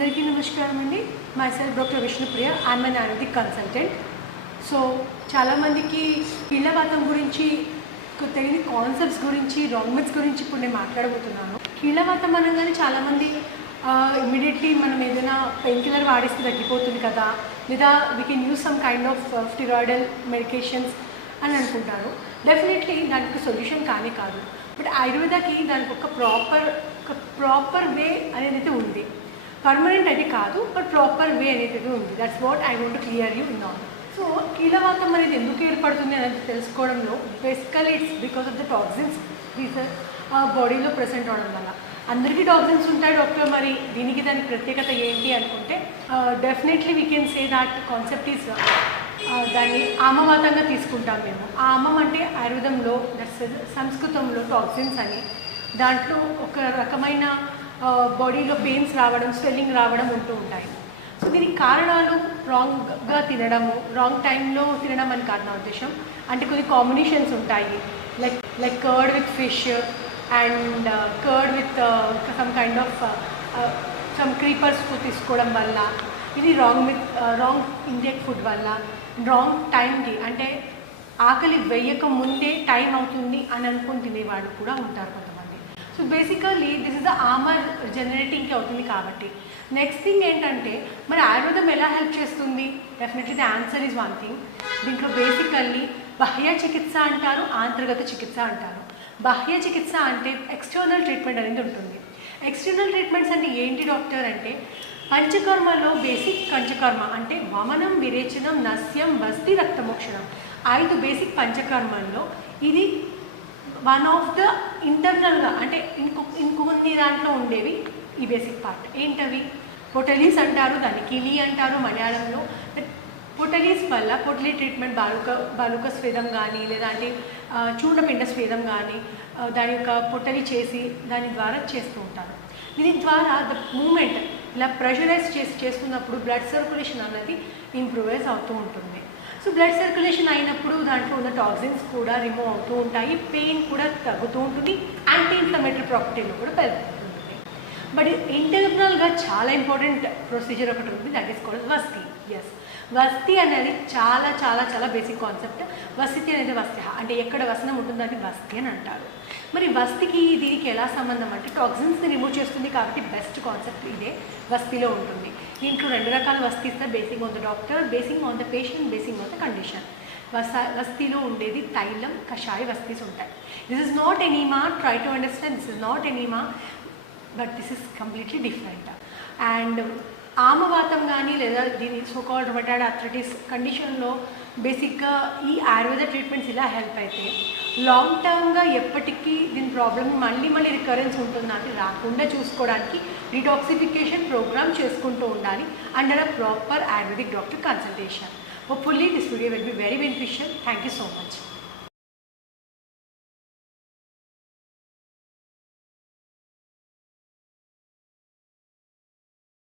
అందరికీ నమస్కారం అండి. My self doctor Vishnupriya. I'm an ayurvedic consultant. So చాలామందికి కీళ్ళవాతం గురించి తెలియని కాన్సెప్ట్స్ గురించి రాంగ్ మిత్స్ గురించి ఇప్పుడు నేను మాట్లాడబోతున్నాను. కీళ్ళవాతం అనగానే చాలామంది ఇమ్మీడియట్లీ మనం ఏదైనా పెయిన్ కిల్లర్ వాడిస్తే తగ్గిపోతుంది కదా, లేదా we can use some kind of steroidal medications అని అనుకుంటారు. డెఫినెట్లీ దానికి సొల్యూషన్ కానీ కాదు. బట్ ఆయుర్వేదాకి దానికి ఒక ప్రాపర్ వే అనేది అయితే ఉంది. పర్మనెంట్ అయితే కాదు, బట్ ప్రాపర్ వే అనేది ఉంది. That's what I want to clear you in all. So కీళ్ళవాతం అనేది ఎందుకు ఏర్పడుతుంది అనేది తెలుసుకోవడంలో basically it's because of the toxins బాడీలో ప్రెసెంట్ అవడం వల్ల. అందరికీ టాక్సిన్స్ ఉంటాయి డాక్టర్, మరి దీనికి దానికి ప్రత్యేకత ఏంటి అనుకుంటే definitely we can say that concept is దాన్ని ఆమవాతంగా తీసుకుంటాం మేము. ఆమం అంటే ఆయుర్వేదంలో సంస్కృతంలో టాక్సిన్స్ అని, దాంట్లో ఒక రకమైన బాడీలో పెయిన్స్ రావడం, స్వెల్లింగ్ రావడం ఉంటూ ఉంటాయి. సో దీనికి కారణాలు రాంగ్గా తినడము, రాంగ్ టైంలో తినడం అని కాదు నా ఉద్దేశం. అంటే కొన్ని కాంబినేషన్స్ ఉంటాయి, like curd with fish and curd with some kind of some creepers తీసుకోవడం వల్ల, ఇది రాంగ్ ఇంటేక్ ఫుడ్ వల్ల, రాంగ్ టైంకి అంటే ఆకలి వేయక ముందే టైం అవుతుంది అని అనుకుని తినేవాళ్ళు కూడా ఉంటారు కొంతమంది. So basically this is the ఆమర్ జనరేటింగ్కి అవుతుంది. కాబట్టి నెక్స్ట్ థింగ్ ఏంటంటే మరి ఆయుర్వేదం ఎలా హెల్ప్ చేస్తుంది? Definitely the answer is one thing. దీంట్లో బేసికల్లీ బాహ్య చికిత్స అంటారు, అంతర్గత చికిత్స అంటారు. బాహ్య చికిత్స అంటే ఎక్స్టర్నల్ ట్రీట్మెంట్ అనేది ఉంటుంది. ఎక్స్టర్నల్ ట్రీట్మెంట్స్ అంటే ఏంటి డాక్టర్ అంటే, పంచకర్మలో బేసిక్ పంచకర్మ అంటే వమనం, విరేచనం, నస్యం, బస్తి, రక్తమోక్షణం 5 బేసిక్ పంచకర్మల్లో ఇది వన్ ఆఫ్ ద ఇంటర్నల్గా అంటే ఇంకొన్ని దాంట్లో ఉండేవి ఈ బేసిక్ పార్ట్. ఏంటవి? పొటలీస్ అంటారు, దాన్ని కిలి అంటారు మలయాళంలో. పొటలీస్ వల్ల పొటలీ ట్రీట్మెంట్ బాలుక స్వేదం కానీ, లేదంటే చూర్ణపిండ స్వేదం కానీ దాని యొక్క పొటలి చేసి దాని ద్వారా చేస్తూ ఉంటారు. దీని ద్వారా ద మూమెంట్ ఇలా ప్రెషరైజ్ చేస్తున్నప్పుడు బ్లడ్ సర్క్యులేషన్ అనేది ఇంప్రూవైజ్ అవుతూ ఉంటుంది. సో బ్లడ్ సర్క్యులేషన్ అయినప్పుడు దాంట్లో ఉన్న టాక్సిన్స్ కూడా రిమూవ్ అవుతూ ఉంటాయి, పెయిన్ కూడా తగ్గుతూ ఉంటుంది, యాంటీ ఇన్ఫ్లమేటరీ ప్రాపర్టీలో కూడా పెరుగుతుంది. బట్ ఇంటర్నల్గా చాలా ఇంపార్టెంట్ ప్రొసీజర్ ఒకటి ఉంది, దట్ ఈస్ కాల్డ్ వస్తి. ఎస్, వస్తి అనేది చాలా చాలా చాలా బేసిక్ కాన్సెప్ట్. వసతి అనేది వస్తి అంటే ఎక్కడ వసనం ఉంటుందో అది వస్తి అని అంటారు. మరి వస్తికి దీనికి ఎలా సంబంధం అంటే, టాక్సిన్స్ని రిమూవ్ చేస్తుంది కాబట్టి బెస్ట్ కాన్సెప్ట్ ఇదే వస్తిలో ఉంటుంది. దీంట్లో 2 రకాల వస్తి ఇస్తారు, basing on the doctor, basing on the patient, basing on the condition. వస్తిలో ఉండేది తైలం, కషాయ వస్తీస్ ఉంటాయి. This is not enema, try to understand, this is not enema, but this is completely different. And ఆమవాతం కానీ లేదా దీని సోకాల్డ్ రొమటాయిడ్ ఆర్థరైటిస్ కండిషన్లో బేసిక్గా ఈ ఆయుర్వేద ట్రీట్మెంట్స్ ఇలా హెల్ప్ అయితే లాంగ్ టర్మ్గా ఎప్పటికీ దీని ప్రాబ్లమ్ మళ్ళీ రికరెన్స్ ఉంటుందా అది రాకుండా చూసుకోవడానికి డిటాక్సిఫికేషన్ ప్రోగ్రామ్ చేసుకుంటూ ఉండాలి under a proper ayurvedic doctor consultation. Hopefully this video will be very beneficial. Thank you so much.